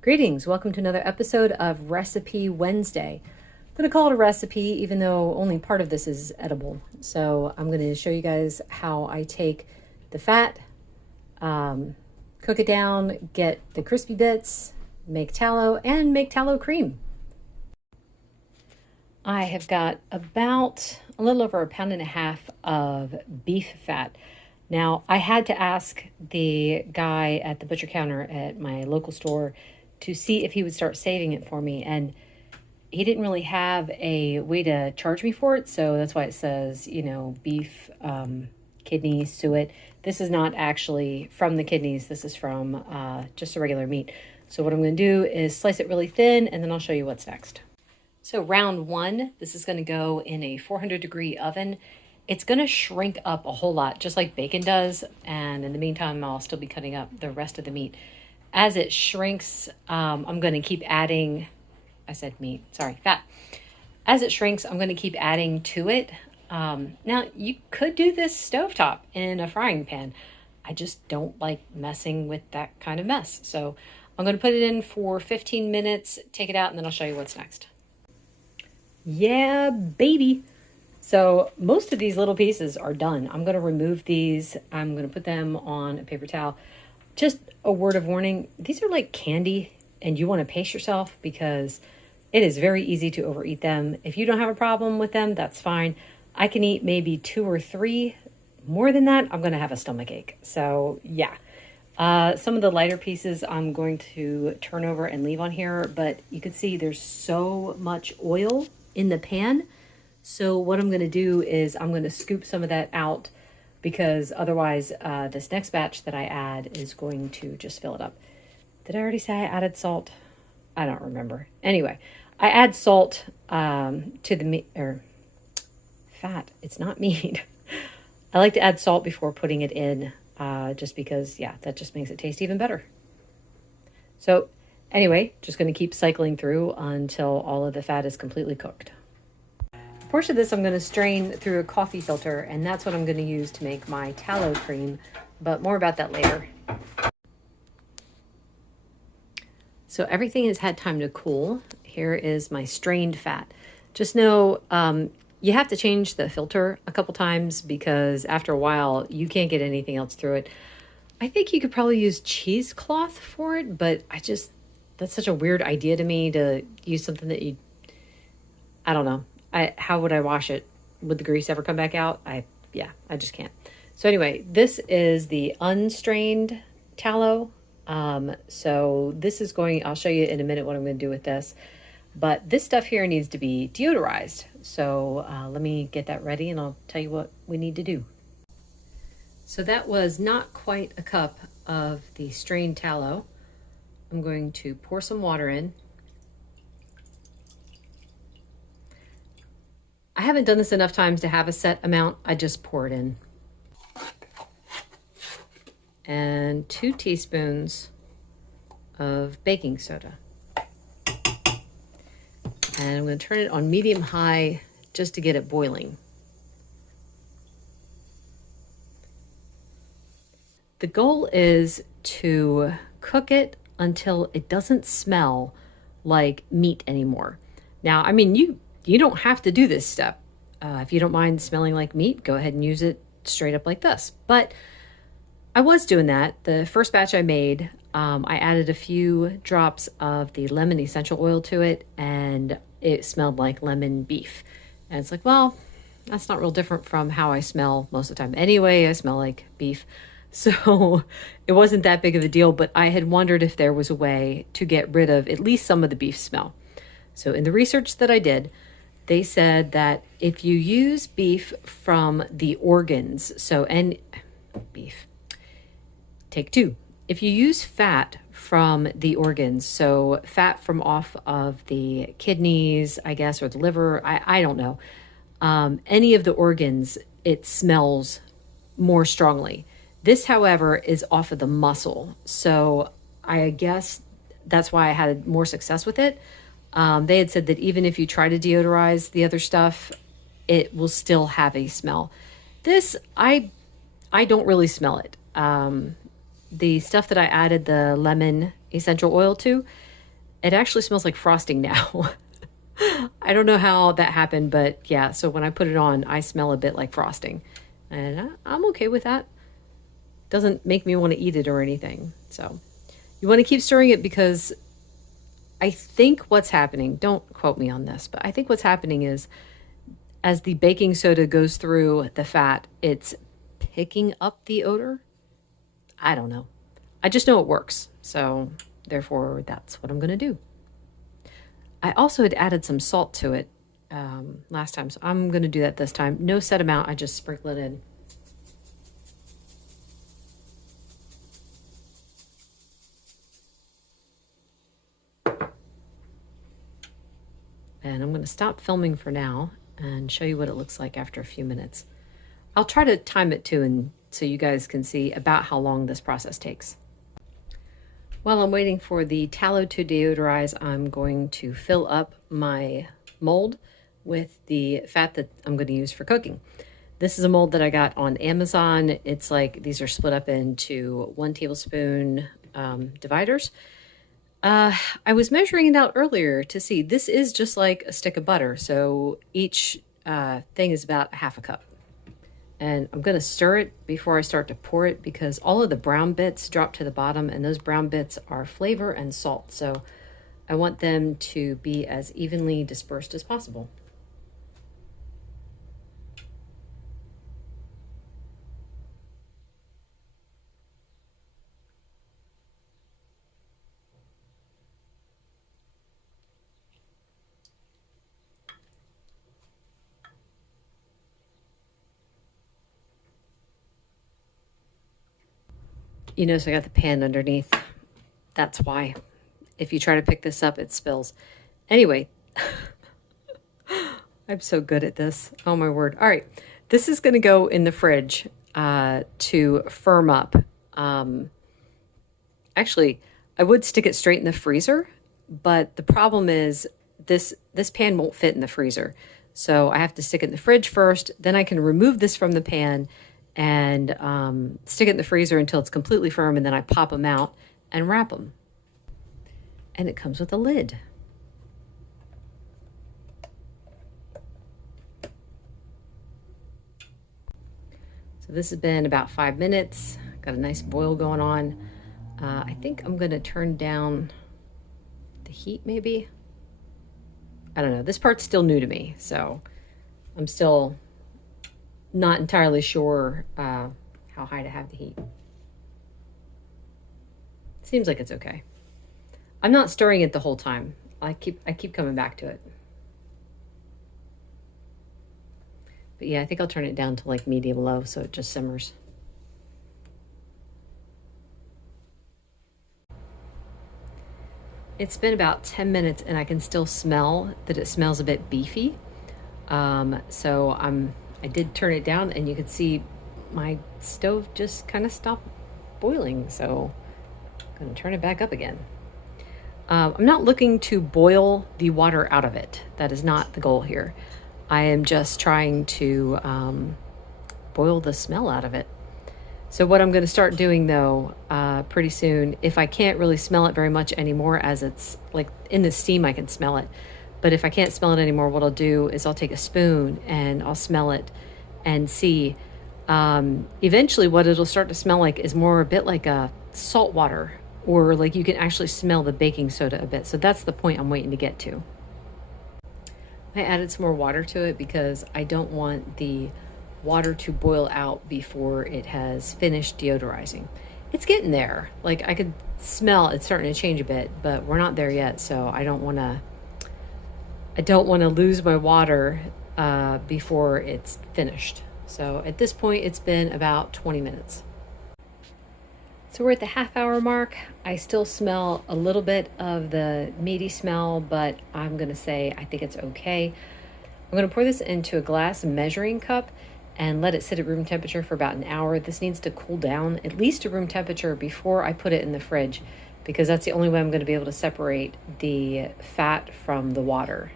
Greetings, welcome to another episode of Recipe Wednesday. I'm going to call it a recipe even though only part of this is edible. So I'm going to show you guys how I take the fat, cook it down, get the crispy bits, make tallow, and make tallow cream. I have got about a little over 1.5 pounds of beef fat. Now, I had to ask the guy at the butcher counter at my local store to see if he would start saving it for me. And he didn't really have a way to charge me for it. So that's why it says, beef, kidney, suet. This is not actually from the kidneys. This is from just a regular meat. So what I'm going to do is slice it really thin, and then I'll show you what's next. So round one, this is going to go in a 400-degree oven. It's going to shrink up a whole lot, just like bacon does. And in the meantime, I'll still be cutting up the rest of the meat. As it shrinks, I'm going to keep adding, I said meat, sorry, fat. As it shrinks, I'm going to keep adding to it. Now, you could do this stovetop in a frying pan. I just don't like messing with that kind of mess. So I'm going to put it in for 15 minutes, take it out, and then I'll show you what's next. Yeah, baby. So most of these little pieces are done. I'm going to remove these. I'm going to put them on a paper towel. Just a word of warning, these are like candy and you want to pace yourself because it is very easy to overeat them. If you don't have a problem with them, that's fine. I can eat maybe 2 or 3. More than that, I'm going to have a stomach ache. So yeah, some of the lighter pieces I'm going to turn over and leave on here, but you can see there's so much oil in the pan. So what I'm going to do is I'm going to scoop some of that out because otherwise this next batch that I add is going to just fill it up. Did I already say I added salt? I don't remember. Anyway, I add salt to the meat, or fat. It's not meat. I like to add salt before putting it in just because, yeah, that just makes it taste even better. So anyway, just going to keep cycling through until all of the fat is completely cooked. A portion of this I'm going to strain through a coffee filter, and that's what I'm going to use to make my tallow cream, but more about that later. So everything has had time to cool. Here is my strained fat. Just know you have to change the filter a couple times because after a while you can't get anything else through it. I think you could probably use cheesecloth for it, but that's such a weird idea to me to use something that I don't know. How would I wash it? Would the grease ever come back out? I just can't. So anyway, this is the unstrained tallow. So this is I'll show you in a minute what I'm going to do with this. But this stuff here needs to be deodorized. So let me get that ready and I'll tell you what we need to do. So that was not quite a cup of the strained tallow. I'm going to pour some water in. I haven't done this enough times to have a set amount. I just pour it in. And 2 teaspoons of baking soda. And I'm going to turn it on medium-high just to get it boiling. The goal is to cook it until it doesn't smell like meat anymore. Now, I mean, you don't have to do this step. If you don't mind smelling like meat, go ahead and use it straight up like this. But I was doing that. The first batch I made, I added a few drops of the lemon essential oil to it, and it smelled like lemon beef. And it's like, well, that's not real different from how I smell most of the time. Anyway, I smell like beef. So it wasn't that big of a deal, but I had wondered if there was a way to get rid of at least some of the beef smell. So in the research that I did, they said that if you use beef from the organs, take 2. If you use fat from the organs, so fat from off of the kidneys, I guess, or the liver, I don't know, any of the organs, it smells more strongly. This, however, is off of the muscle. So I guess that's why I had more success with it. They had said that even if you try to deodorize the other stuff, it will still have a smell. This, I don't really smell it. The stuff that I added the lemon essential oil to, It actually smells like frosting now. I don't know how that happened, but yeah, so when I put it on, I smell a bit like frosting. And I'm okay with that. Doesn't make me want to eat it or anything. So you want to keep stirring it because I think what's happening, don't quote me on this, but I think what's happening is as the baking soda goes through the fat, it's picking up the odor. I don't know. I just know it works. So therefore, that's what I'm going to do. I also had added some salt to it last time, so I'm going to do that this time. No set amount, I just sprinkle it in. And I'm going to stop filming for now and show you what it looks like after a few minutes. I'll try to time it too, and so you guys can see about how long this process takes. While I'm waiting for the tallow to deodorize, I'm going to fill up my mold with the fat that I'm going to use for cooking. This is a mold that I got on Amazon. It's like these are split up into 1 tablespoon dividers. I was measuring it out earlier to see this is just like a stick of butter. So each thing is about ½ cup. And I'm going to stir it before I start to pour it because all of the brown bits drop to the bottom, and those brown bits are flavor and salt. So I want them to be as evenly dispersed as possible. You notice I got the pan underneath. That's why. If you try to pick this up, it spills. Anyway, I'm so good at this. Oh my word. All right. This is going to go in the fridge to firm up. Actually, I would stick it straight in the freezer, but the problem is this pan won't fit in the freezer. So I have to stick it in the fridge first. Then I can remove this from the pan and stick it in the freezer until it's completely firm, and then I pop them out and wrap them. And it comes with a lid. So this has been about 5 minutes. Got a nice boil going on. I think I'm going to turn down the heat maybe. I don't know. This part's still new to me, so I'm still not entirely sure how high to have the heat. Seems like it's okay. I'm not stirring it the whole time. I keep coming back to it. But yeah, I think I'll turn it down to like medium low so it just simmers. It's been about 10 minutes and I can still smell that it smells a bit beefy. So I did turn it down, and you could see my stove just kind of stopped boiling. So I'm going to turn it back up again. I'm not looking to boil the water out of it. That is not the goal here. I am just trying to boil the smell out of it. So what I'm going to start doing though, pretty soon, if I can't really smell it very much anymore, as it's like in the steam, I can smell it. But if I can't smell it anymore, what I'll do is I'll take a spoon and I'll smell it and see. Eventually what it'll start to smell like is more a bit like a salt water, or like you can actually smell the baking soda a bit. So that's the point I'm waiting to get to. I added some more water to it because I don't want the water to boil out before it has finished deodorizing. It's getting there. Like I could smell it's starting to change a bit, but we're not there yet. So I don't want to lose my water before it's finished. So at this point, it's been about 20 minutes. So we're at the ½ hour mark. I still smell a little bit of the meaty smell, but I'm going to say I think it's okay. I'm going to pour this into a glass measuring cup and let it sit at room temperature for about an hour. This needs to cool down at least to room temperature before I put it in the fridge, because that's the only way I'm going to be able to separate the fat from the water.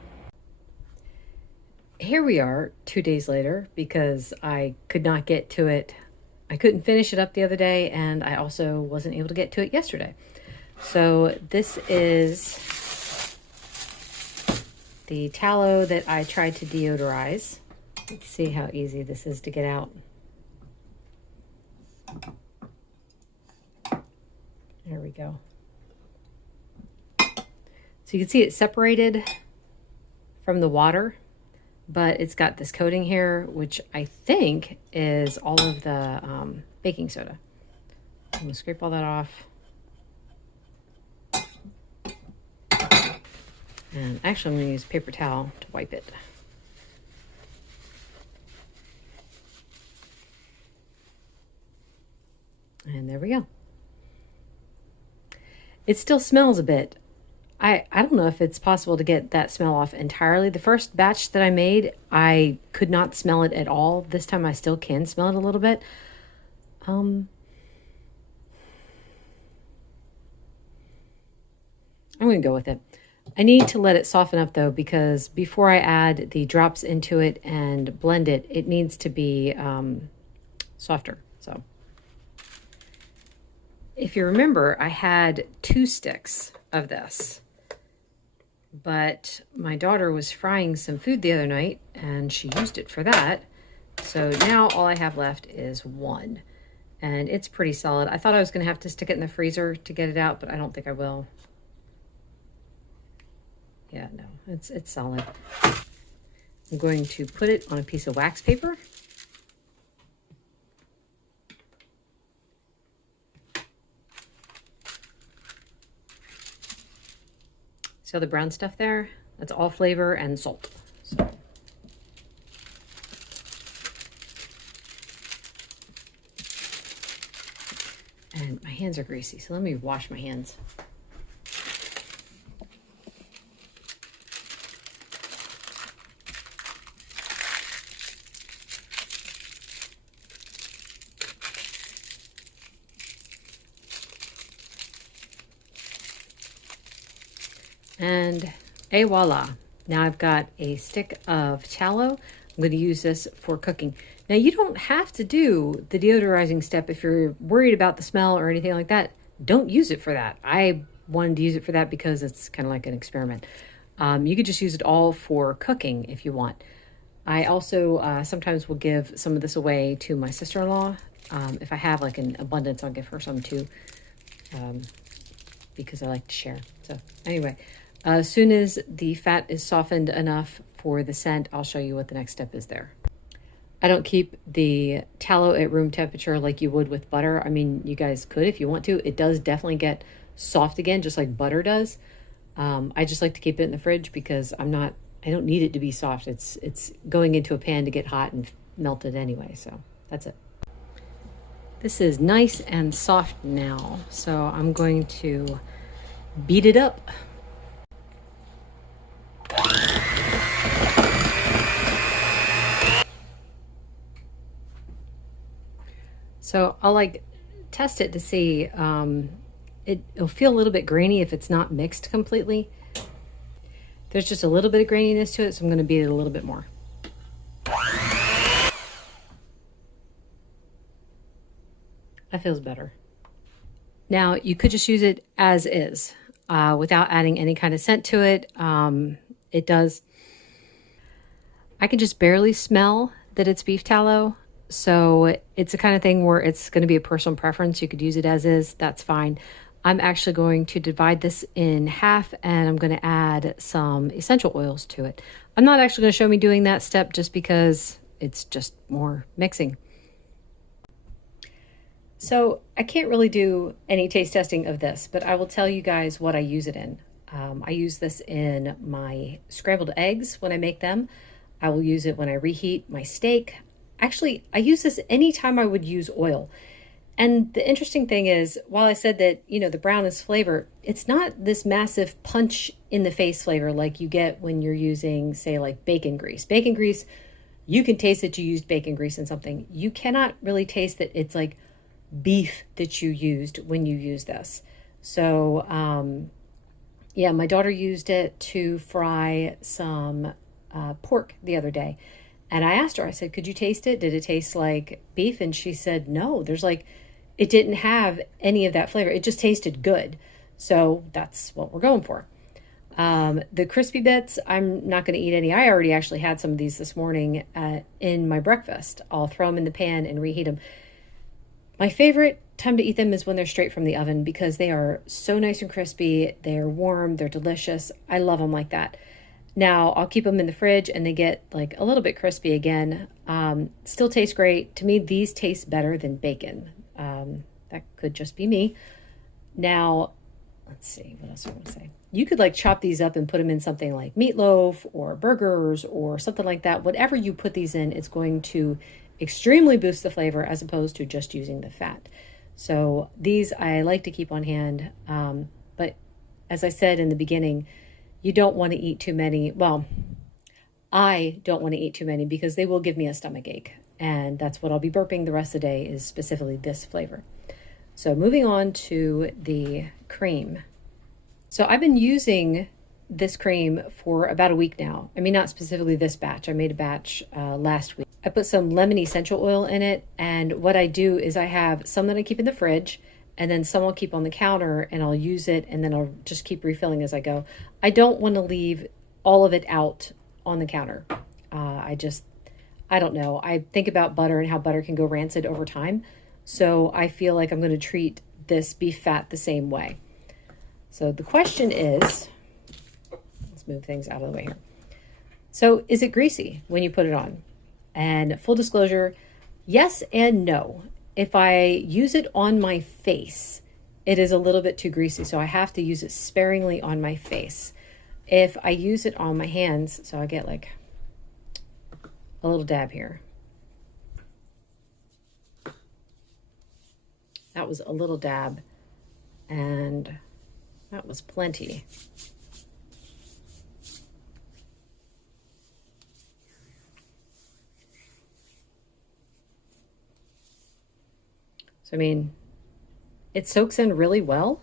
Here we are 2 days later, because I could not get to it. I couldn't finish it up the other day, and I also wasn't able to get to it yesterday. So this is the tallow that I tried to deodorize. Let's see how easy this is to get out. There we go. So you can see it separated from the water, but it's got this coating here, which I think is all of the baking soda. I'm gonna scrape all that off. And actually I'm gonna use a paper towel to wipe it. And there we go. It still smells a bit. I don't know if it's possible to get that smell off entirely. The first batch that I made, I could not smell it at all. This time I still can smell it a little bit. I'm going to go with it. I need to let it soften up though, because before I add the drops into it and blend it, it needs to be softer. So if you remember, I had 2 sticks of this, but my daughter was frying some food the other night and she used it for that. So now all I have left is 1, and it's pretty solid. I thought I was going to have to stick it in the freezer to get it out, but I don't think I will. Yeah, no, it's solid. I'm going to put it on a piece of wax paper. See all the brown stuff there? That's all flavor and salt. So. And my hands are greasy, so let me wash my hands. And et voila. Now I've got a stick of tallow. I'm going to use this for cooking. Now you don't have to do the deodorizing step if you're worried about the smell or anything like that. Don't use it for that. I wanted to use it for that because it's kind of like an experiment. You could just use it all for cooking if you want. I also sometimes will give some of this away to my sister-in-law. If I have like an abundance, I'll give her some too, because I like to share. So anyway, as soon as the fat is softened enough for the scent, I'll show you what the next step is there. I don't keep the tallow at room temperature like you would with butter. I mean, you guys could if you want to. It does definitely get soft again, just like butter does. I just like to keep it in the fridge because I don't need it to be soft. It's going into a pan to get hot and melted anyway. So that's it. This is nice and soft now. So I'm going to beat it up. So I'll like test it to see, it'll feel a little bit grainy if it's not mixed completely. There's just a little bit of graininess to it, so I'm going to beat it a little bit more. That feels better. Now you could just use it as is, without adding any kind of scent to it. It does. I can just barely smell that it's beef tallow. So it's the kind of thing where it's going to be a personal preference. You could use it as is. That's fine. I'm actually going to divide this in half and I'm going to add some essential oils to it. I'm not actually going to show me doing that step just because it's just more mixing. So I can't really do any taste testing of this, but I will tell you guys what I use it in. I use this in my scrambled eggs when I make them. I will use it when I reheat my steak. Actually, I use this anytime I would use oil. And the interesting thing is, while I said that, you know, the brown is flavor, it's not this massive punch in the face flavor like you get when you're using, say, like bacon grease. Bacon grease, you can taste that you used bacon grease in something. You cannot really taste that it's like beef that you used when you use this. So, yeah, my daughter used it to fry some pork the other day. And I asked her, I said, could you taste it? Did it taste like beef? And she said, no, it didn't have any of that flavor. It just tasted good. So that's what we're going for. The crispy bits, I'm not going to eat any. I already actually had some of these this morning in my breakfast. I'll throw them in the pan and reheat them. My favorite time to eat them is when they're straight from the oven because they are so nice and crispy. They're warm, they're delicious. I love them like that. Now, I'll keep them in the fridge and they get like a little bit crispy again. Still taste great. To me, these taste better than bacon. That could just be me. Now, let's see, what else do I want to say? You could like chop these up and put them in something like meatloaf or burgers or something like that. Whatever you put these in, it's going to extremely boost the flavor as opposed to just using the fat. So these I like to keep on hand. But as I said in the beginning, you don't want to eat too many. Well, I don't want to eat too many because they will give me a stomach ache. And that's what I'll be burping the rest of the day is specifically this flavor. So moving on to the cream. So I've been using this cream for about a week now. I mean, not specifically this batch. I made a batch last week. I put some lemon essential oil in it. And what I do is I have some that I keep in the fridge and then some I'll keep on the counter and I'll use it and then I'll just keep refilling as I go. I don't want to leave all of it out on the counter. I don't know. I think about butter and how butter can go rancid over time. So I feel like I'm going to treat this beef fat the same way. So the question is, let's move things out of the way here. So is it greasy when you put it on? And full disclosure, yes and no. If I use it on my face, it is a little bit too greasy. So I have to use it sparingly on my face. If I use it on my hands, so I get like a little dab here. That was a little dab and that was plenty. So, I mean, it soaks in really well.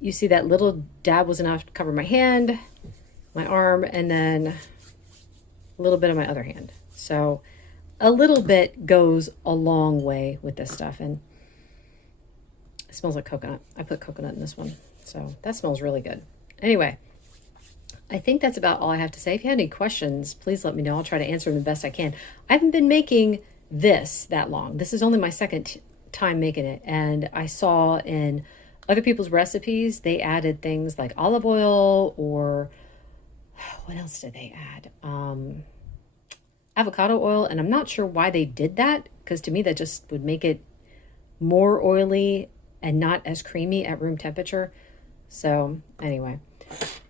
You see that little dab was enough to cover my hand, my arm, and then a little bit of my other hand. So a little bit goes a long way with this stuff. And it smells like coconut. I put coconut in this one. So that smells really good. Anyway, I think that's about all I have to say. If you have any questions, please let me know. I'll try to answer them the best I can. I haven't been making this that long. This is only my second time making it. And I saw in other people's recipes, they added things like olive oil or what else did they add? Avocado oil. And I'm not sure why they did that because to me that just would make it more oily and not as creamy at room temperature. So anyway,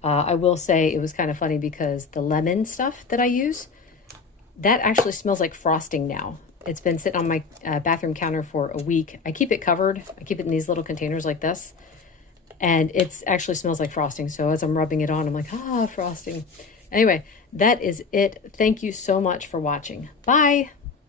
I will say it was kind of funny because the lemon stuff that I use, that actually smells like frosting now. It's been sitting on my bathroom counter for a week. I keep it covered. I keep it in these little containers like this. And it actually smells like frosting. So as I'm rubbing it on, I'm like, frosting. Anyway, that is it. Thank you so much for watching. Bye.